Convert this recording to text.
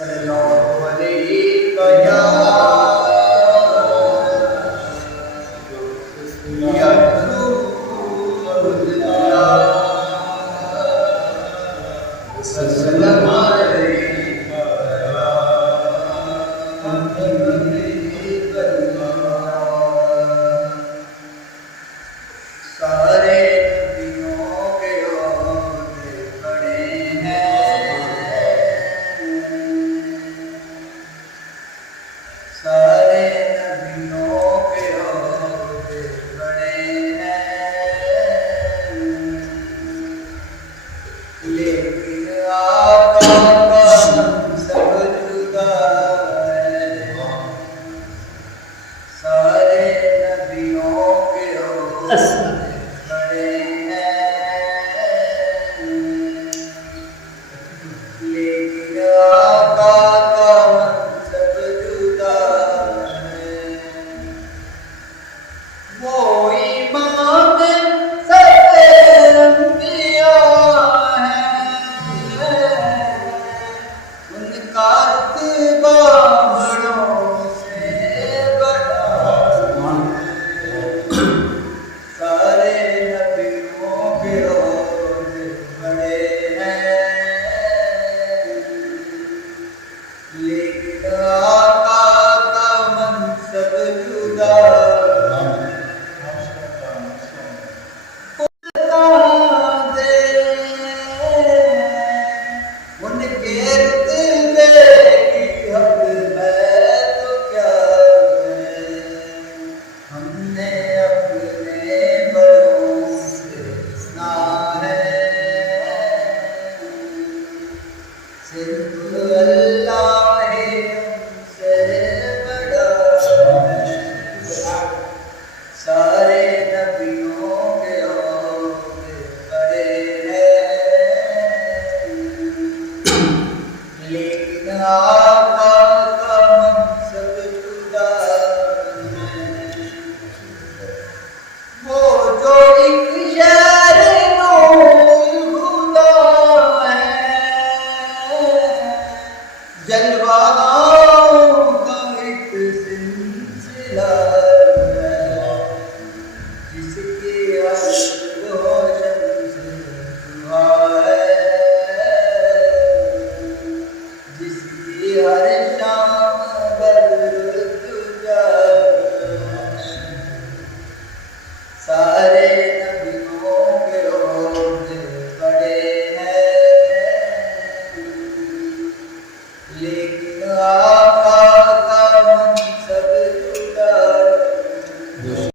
सल्लल्लाहु अलैहि या सारे नबियों के ओहदे खड़े हैं, सारे नबियों के ओहदे खड़े हैं, लेकिन आका का सब जुदा है। सारे नबियों के ओहदे खड़े हैं, लेकिन आका का सब जुदा है। वो इमाम सबे अंबिया है, उनका रुतबा बड़ों से बड़ा है। सारे नबियों के ओहदे खड़े हैं, लेकिन आका का मनसब जुदा है। उनके रुतबे की हद है तो क्या है, हमने अपने बड़ों से सुना है, सिर्फ अल्लाह ही हमसे बड़ा है। सारे नबियों के ओहदे खड़े हैं, लेकिन आका का मनसब जुदा है। वो जो एक शहर नूर खुदा है, जलवाओं का एक सिलसिला है, जिसकी हर रोशन से दुआ है, जिसकी हर शाम बदर तुझा। सारे नबियों के ओहदे खड़े हैं, लेकिन